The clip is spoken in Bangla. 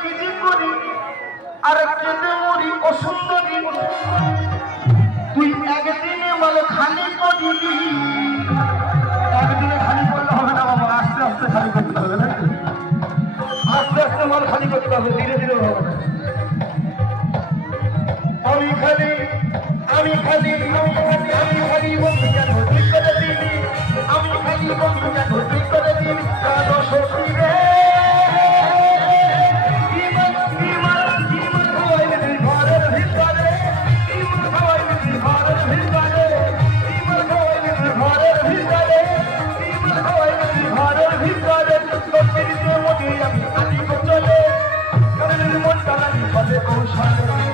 কি যে করি আর কেঁদে মরি অসুন্দরী তুই একদিনে বলে খালি করবি একদিনে খালি করলে হবে না বাবা আস্তে আস্তে খালি করতে হবে না আস্তে আস্তে মাল খালি করতে হবে ধীরে ধীরে হবে আমি খালি আমি খালি আমি খালি আমি খালি বন্ধু কেন তুই করে দিবি আমি খালি বন্ধু কেন তুই করে দিবি কারো সখী রে I'm